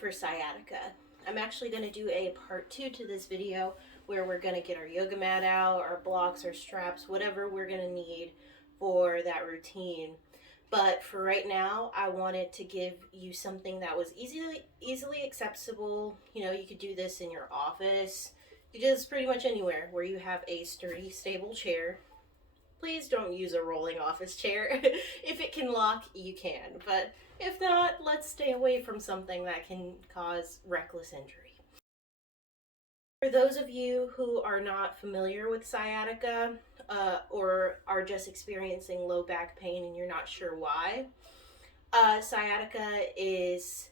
for sciatica. I'm actually going to do a part 2 to this video where we're going to get our yoga mat out, our blocks, our straps, whatever we're going to need for that routine. But for right now, I wanted to give you something that was easily accessible. You know, you could do this in your office. You do this pretty much anywhere where you have a sturdy, stable chair. Please don't use a rolling office chair. If it can lock, you can. But if not, let's stay away from something that can cause reckless injury. For those of you who are not familiar with sciatica or are just experiencing low back pain and you're not sure why, sciatica is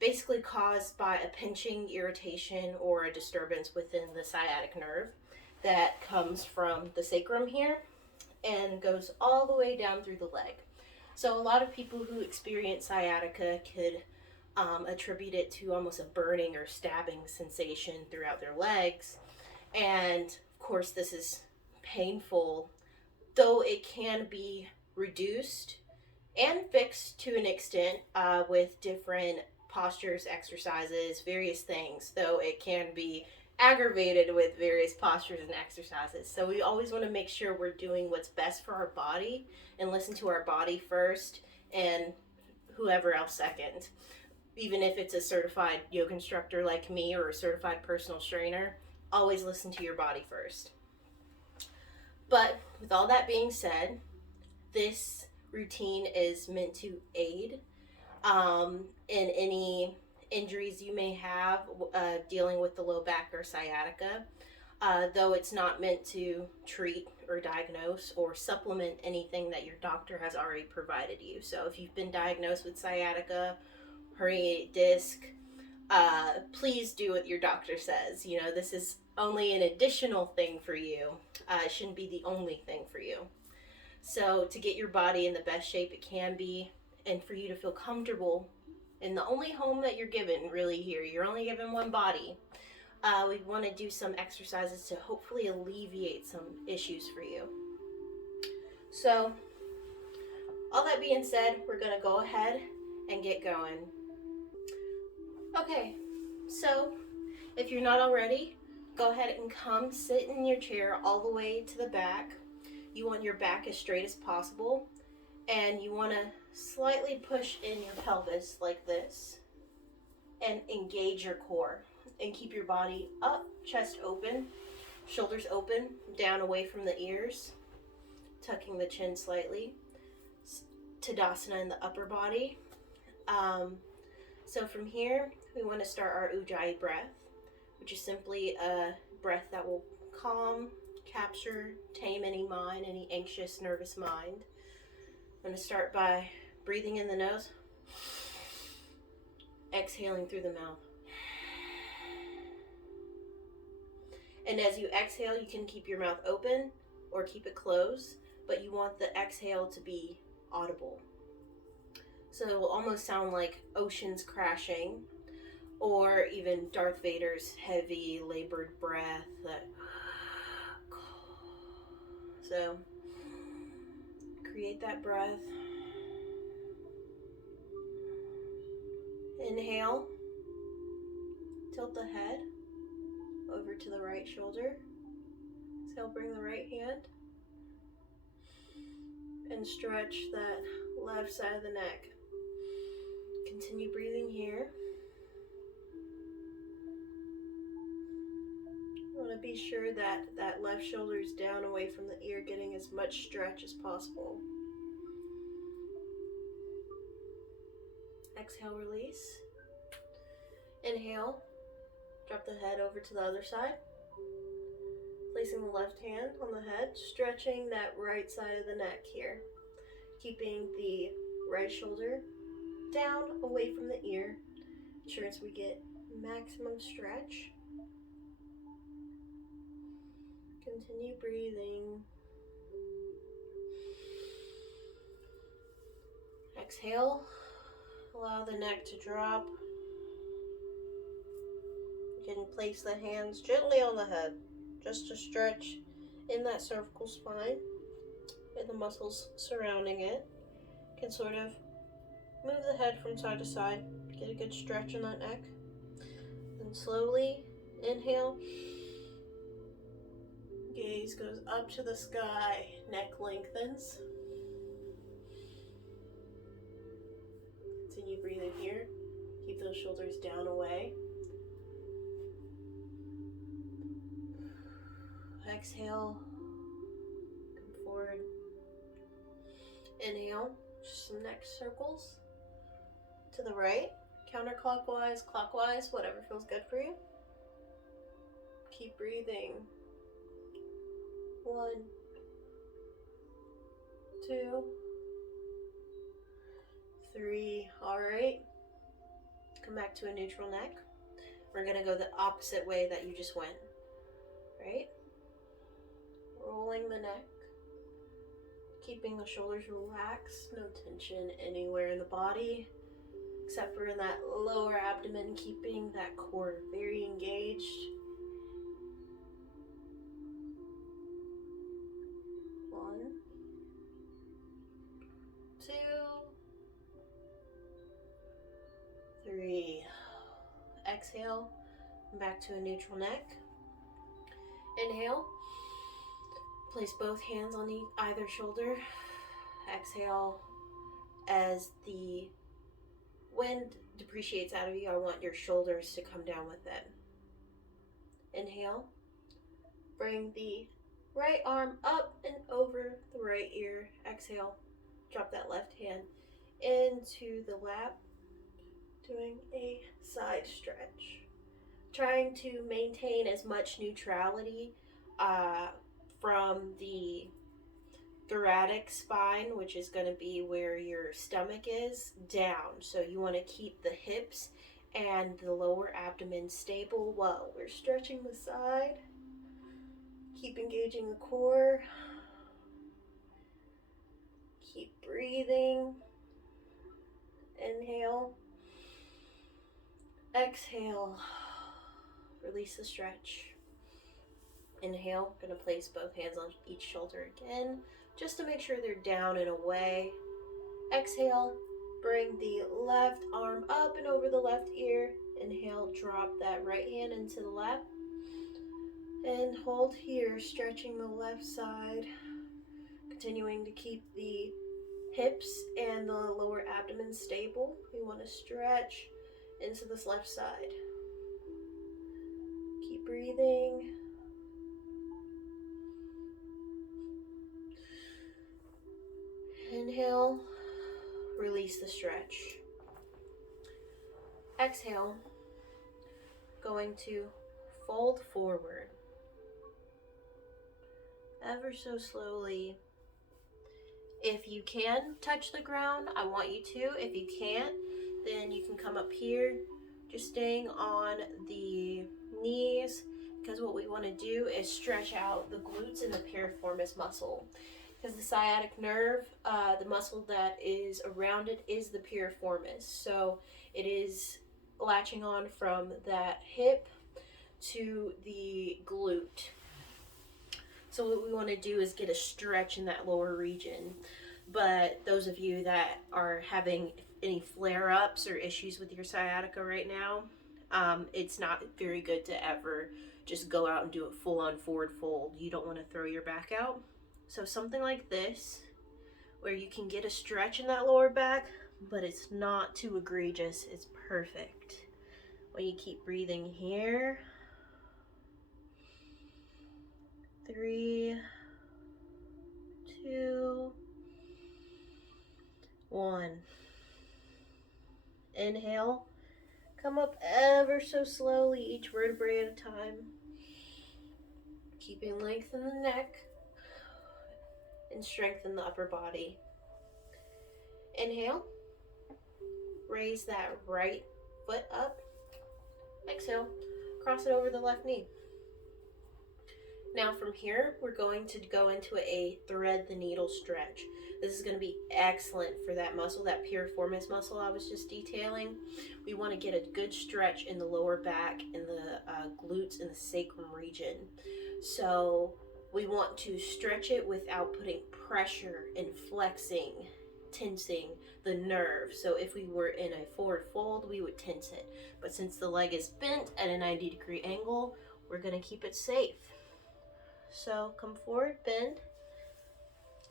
basically caused by a pinching, irritation, or a disturbance within the sciatic nerve that comes from the sacrum here and goes all the way down through the leg. So a lot of people who experience sciatica could attribute it to almost a burning or stabbing sensation throughout their legs. And of course, this is painful, though it can be reduced and fixed to an extent with different postures, exercises, various things, though it can be aggravated with various postures and exercises. So we always want to make sure we're doing what's best for our body and listen to our body first and whoever else second. Even if it's a certified yoga instructor like me or a certified personal trainer, always listen to your body first. But with all that being said, this routine is meant to aid in any injuries you may have dealing with the low back or sciatica, though it's not meant to treat or diagnose or supplement anything that your doctor has already provided you. So if you've been diagnosed with sciatica, herniated disc, please do what your doctor says. You know, this is only an additional thing for you. It shouldn't be the only thing for you. So to get your body in the best shape it can be and for you to feel comfortable in the only home that you're given really here, you're only given one body, we want to do some exercises to hopefully alleviate some issues for you. So all that being said, we're going to go ahead and get going. Okay, so if you're not already, go ahead and come sit in your chair all the way to the back. You want your back as straight as possible, and you want to slightly push in your pelvis like this and engage your core and keep your body up, chest open, shoulders open, down away from the ears, tucking the chin slightly. Tadasana in the upper body. So from here, we want to start our Ujjayi breath, which is simply a breath that will calm, capture, tame any mind, any anxious, nervous mind. I'm going to start by breathing in the nose, exhaling through the mouth. And as you exhale, you can keep your mouth open or keep it closed, but you want the exhale to be audible. So it will almost sound like oceans crashing, or even Darth Vader's heavy, labored breath. So create that breath. Inhale. Tilt the head over to the right shoulder. Exhale, bring the right hand. And stretch that left side of the neck. Continue breathing here. You want to be sure that that left shoulder is down away from the ear, getting as much stretch as possible. Exhale, release. Inhale, drop the head over to the other side. Placing the left hand on the head, stretching that right side of the neck here. Keeping the right shoulder down away from the ear, ensuring we get maximum stretch. Continue breathing. Exhale, allow the neck to drop. You can place the hands gently on the head, just to stretch in that cervical spine and the muscles surrounding it can sort of Move the head from side to side. Get a good stretch in that neck. Then slowly inhale. Gaze goes up to the sky. Neck lengthens. Continue breathing here. Keep those shoulders down away. Exhale. Come forward. Inhale. Just some neck circles. To the right. Counterclockwise, clockwise, whatever feels good for you. Keep breathing. 1, 2, 3. All right. Come back to a neutral neck. We're going to go the opposite way that you just went. Right? Rolling the neck. Keeping the shoulders relaxed. No tension anywhere in the body, except for in that lower abdomen, keeping that core very engaged. 1, 2, 3. Exhale, back to a neutral neck. Inhale, place both hands on either shoulder. Exhale, as the wind depreciates out of you, I want your shoulders to come down with it. Inhale, bring the right arm up and over the right ear. Exhale, drop that left hand into the lap, doing a side stretch. Trying to maintain as much neutrality from the thoracic spine, which is going to be where your stomach is, down. So you want to keep the hips and the lower abdomen stable while we're stretching the side. Keep engaging the core. Keep breathing. Inhale. Exhale. Release the stretch. Inhale. Going to place both hands on each shoulder again, just to make sure they're down and away. Exhale. Bring the left arm up and over the left ear. Inhale. Drop that right hand into the lap. And hold here, stretching the left side. Continuing to keep the hips and the lower abdomen stable. We want to stretch into this left side. Keep breathing. Inhale, release the stretch. Exhale, going to fold forward. Ever so slowly. If you can touch the ground, I want you to. If you can't, then you can come up here, just staying on the knees, because what we want to do is stretch out the glutes and the piriformis muscle. Because the sciatic nerve, the muscle that is around it is the piriformis. So it is latching on from that hip to the glute. So what we want to do is get a stretch in that lower region. But those of you that are having any flare-ups or issues with your sciatica right now, it's not very good to ever just go out and do a full-on forward fold. You don't want to throw your back out. So something like this, where you can get a stretch in that lower back, but it's not too egregious. It's perfect. When you keep breathing here. 3, 2, 1. Inhale. Come up ever so slowly, each vertebrae at a time. Keeping length in the neck and strengthen the upper body. Inhale. Raise that right foot up. Exhale. Cross it over the left knee. Now from here, we're going to go into a thread the needle stretch. This is going to be excellent for that muscle, that piriformis muscle I was just detailing. We want to get a good stretch in the lower back, in the glutes, and the sacrum region. So we want to stretch it without putting pressure and flexing tensing the nerve. So if we were in a forward fold, we would tense it. But since the leg is bent at a 90-degree angle, we're going to keep it safe. So come forward, bend.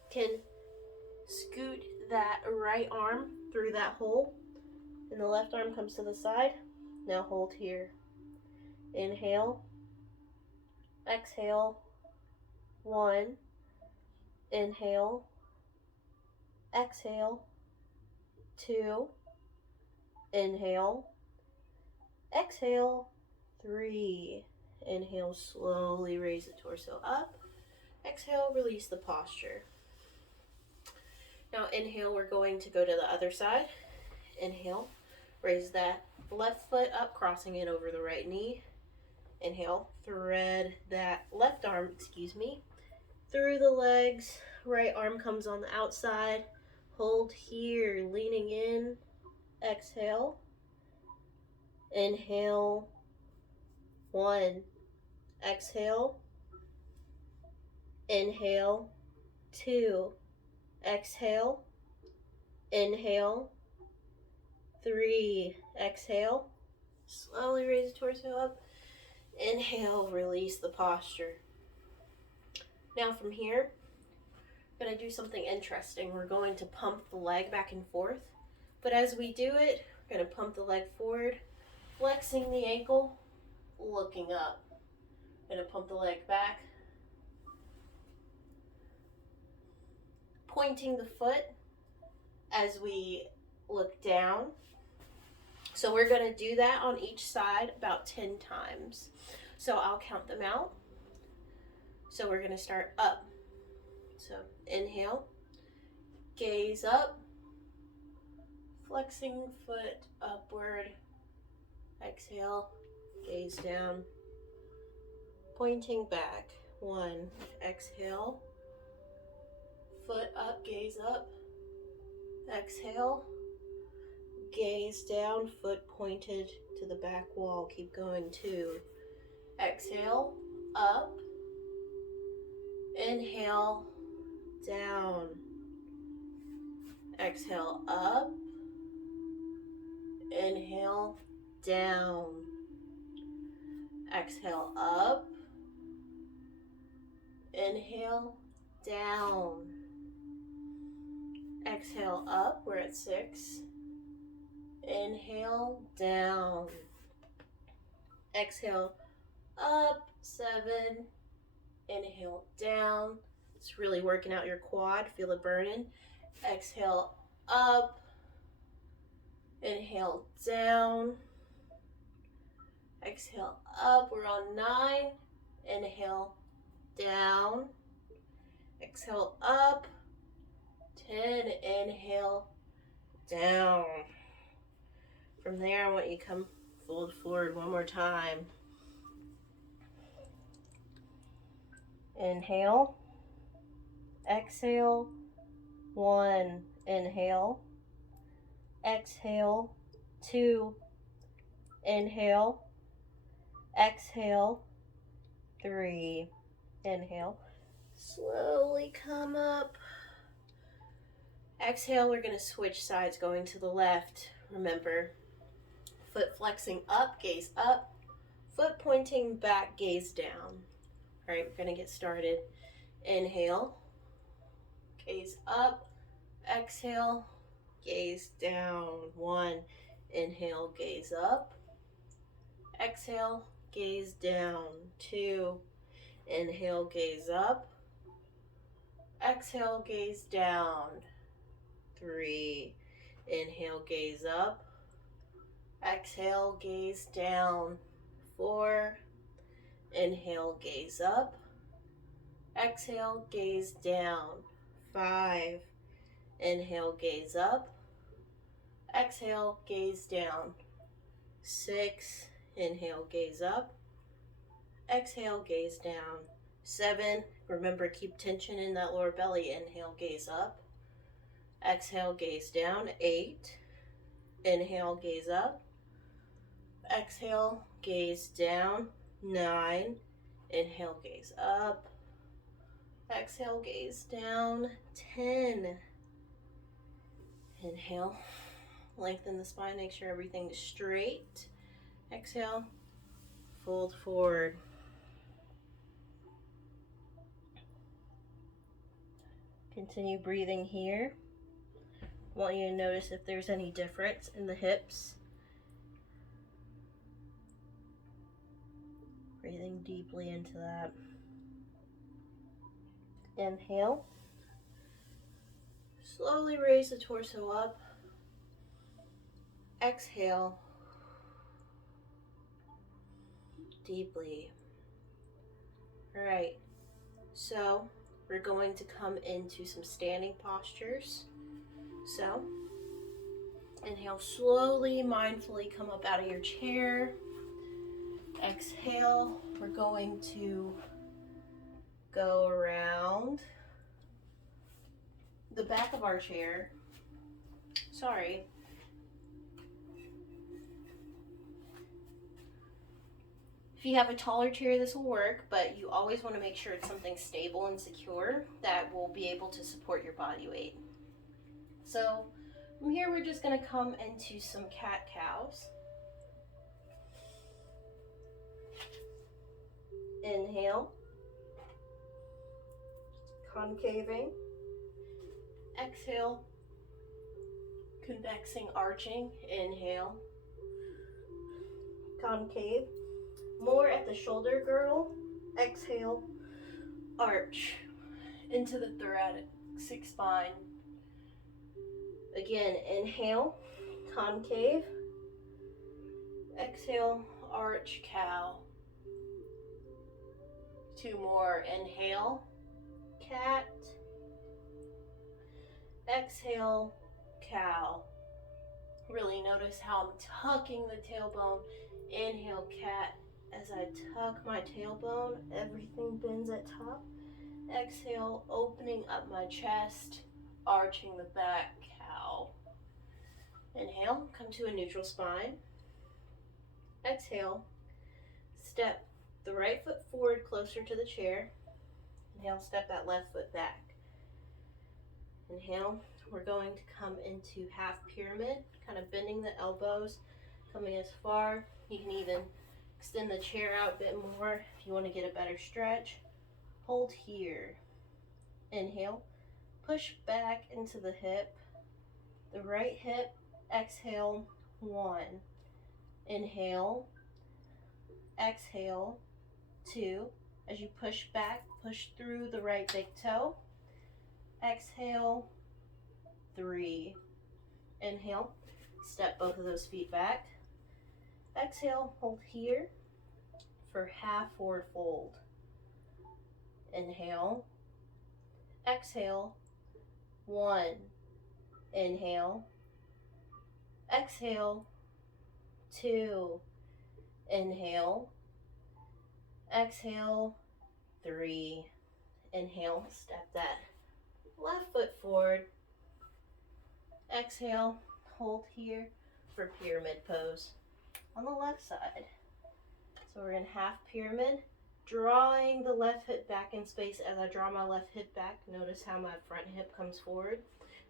Can scoot that right arm through that hole, and the left arm comes to the side. Now hold here. Inhale, exhale, 1, inhale, exhale, 2, inhale, exhale, 3. Inhale, slowly raise the torso up. Exhale, release the posture. Now inhale, we're going to go to the other side. Inhale, raise that left foot up, crossing it over the right knee. Inhale, thread that left arm, through the legs. Right arm comes on the outside. Hold here, leaning in. Exhale. Inhale, 1. Exhale. Inhale, 2. Exhale. Inhale, 3. Exhale. Slowly raise the torso up. Inhale, release the posture. Now from here, we're going to do something interesting. We're going to pump the leg back and forth. But as we do it, we're going to pump the leg forward, flexing the ankle, looking up. We're going to pump the leg back, pointing the foot as we look down. So we're going to do that on each side about 10 times. So I'll count them out. So we're going to start up. So inhale, gaze up, flexing foot upward. Exhale, gaze down, pointing back. 1, exhale, foot up, gaze up. Exhale, gaze down, foot pointed to the back wall. Keep going. 2, exhale, up. Inhale, down. Exhale, up. Inhale, down. Exhale, up. Inhale, down. Exhale, up. We're at 6. Inhale, down. Exhale, up. 7. Inhale, down. It's really working out your quad. Feel it burning. Exhale, up. Inhale, down. Exhale, up. We're on 9. Inhale, down. Exhale, up. 10. Inhale, down. From there, I want you to come fold forward one more time. Inhale. Exhale. 1. Inhale. Exhale. 2. Inhale. Exhale. 3. Inhale. Slowly come up. Exhale, we're going to switch sides, going to the left. Remember, foot flexing up, gaze up. Foot pointing back, gaze down. All right, we're going to get started. Inhale, gaze up. Exhale, gaze down. 1. Inhale, gaze up. Exhale, gaze down. 2. Inhale, gaze up. Exhale, gaze down. 3. Inhale, gaze up. Exhale, gaze down. 4. Inhale, gaze up. Exhale, gaze down. 5. Inhale, gaze up. Exhale, gaze down. 6. Inhale, gaze up. Exhale, gaze down. 7. Remember, keep tension in that lower belly. Inhale, gaze up. Exhale, gaze down. 8. Inhale, gaze up. Exhale, gaze down. 9. Inhale, gaze up. Exhale, gaze down. 10. Inhale, lengthen the spine, make sure everything is straight. Exhale, fold forward. Continue breathing here. I want you to notice if there's any difference in the hips. Breathing deeply into that. Inhale. Slowly raise the torso up. Exhale. Deeply. All right. So we're going to come into some standing postures. So inhale, slowly, mindfully come up out of your chair. Exhale, we're going to go around the back of our chair. Sorry. If you have a taller chair, this will work, but you always want to make sure it's something stable and secure that will be able to support your body weight. So from here, we're just going to come into some cat-cows. Inhale, concaving. Exhale, convexing, arching. Inhale, concave. More at the shoulder girdle. Exhale, arch into the thoracic spine. Again, inhale, concave. Exhale, arch, cow. 2 more. Inhale, cat. Exhale, cow. Really notice how I'm tucking the tailbone. Inhale, cat. As I tuck my tailbone, everything bends at top. Exhale, opening up my chest, arching the back, cow. Inhale, come to a neutral spine. Exhale, step the right foot forward closer to the chair. Inhale, step that left foot back. Inhale, we're going to come into half pyramid, kind of bending the elbows, coming as far. You can even extend the chair out a bit more if you want to get a better stretch. Hold here. Inhale, push back into the hip, the right hip. Exhale, 1. Inhale, exhale, 2. As you push back, push through the right big toe. Exhale, 3. Inhale, step both of those feet back. Exhale, hold here for half forward fold. Inhale, exhale, 1. Inhale, exhale, 2. Inhale, exhale, 3. Inhale, step that left foot forward. Exhale, hold here for pyramid pose on the left side. So we're in half pyramid, drawing the left hip back in space. As I draw my left hip back, notice how my front hip comes forward.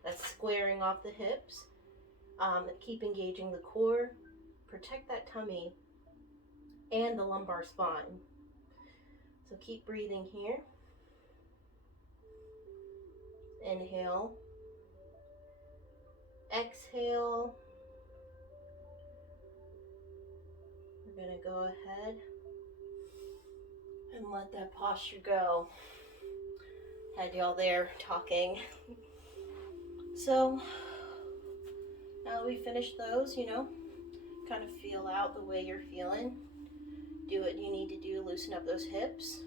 That's squaring off the hips. Keep engaging the core. Protect that tummy and the lumbar spine. So keep breathing here. Inhale. Exhale. We're going to go ahead and let that posture go. Had y'all there talking. So now that we finished those, kind of feel out the way you're feeling. Do what you need to do to loosen up those hips.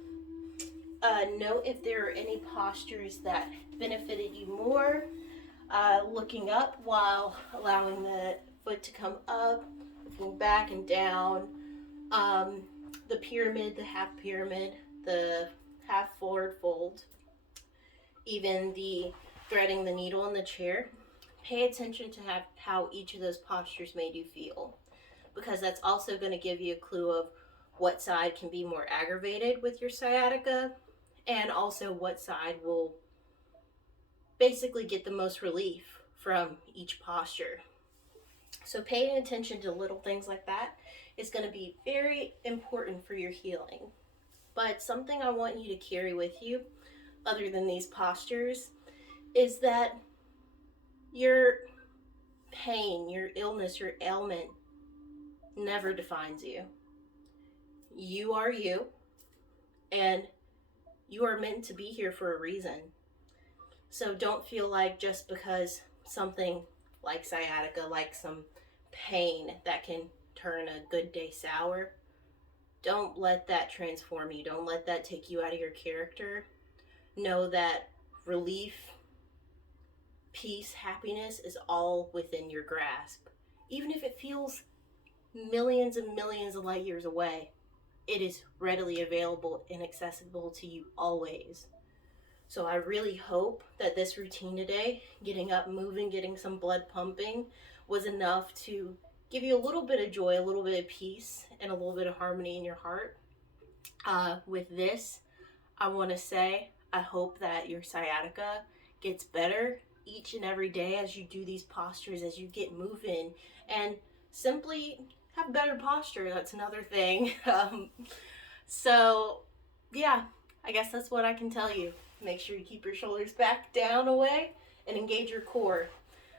Note if there are any postures that benefited you more. Looking up while allowing the foot to come up, looking back and down. The pyramid, the half pyramid, the half forward fold, even the threading the needle in the chair. Pay attention to how each of those postures made you feel, because that's also going to give you a clue of what side can be more aggravated with your sciatica, and also what side will basically get the most relief from each posture. So paying attention to little things like that is going to be very important for your healing. But something I want you to carry with you, other than these postures, is that your pain, your illness, your ailment never defines you. You are you, and you are meant to be here for a reason. So don't feel like just because something like sciatica, like some pain that can turn a good day sour, don't let that transform you. Don't let that take you out of your character. Know that relief, peace, happiness is all within your grasp. Even if it feels millions and millions of light years away, it is readily available and accessible to you always. So I really hope that this routine today, getting up, moving, getting some blood pumping, was enough to give you a little bit of joy, a little bit of peace, and a little bit of harmony in your heart. With this, I want to say I hope that your sciatica gets better each and every day as you do these postures, as you get moving, and simply have better posture. That's another thing. So, yeah, I guess that's what I can tell you. Make sure you keep your shoulders back, down, away, and engage your core,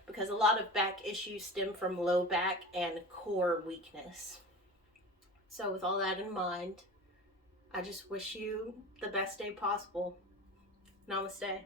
because a lot of back issues stem from low back and core weakness. So with all that in mind, I just wish you the best day possible. Namaste.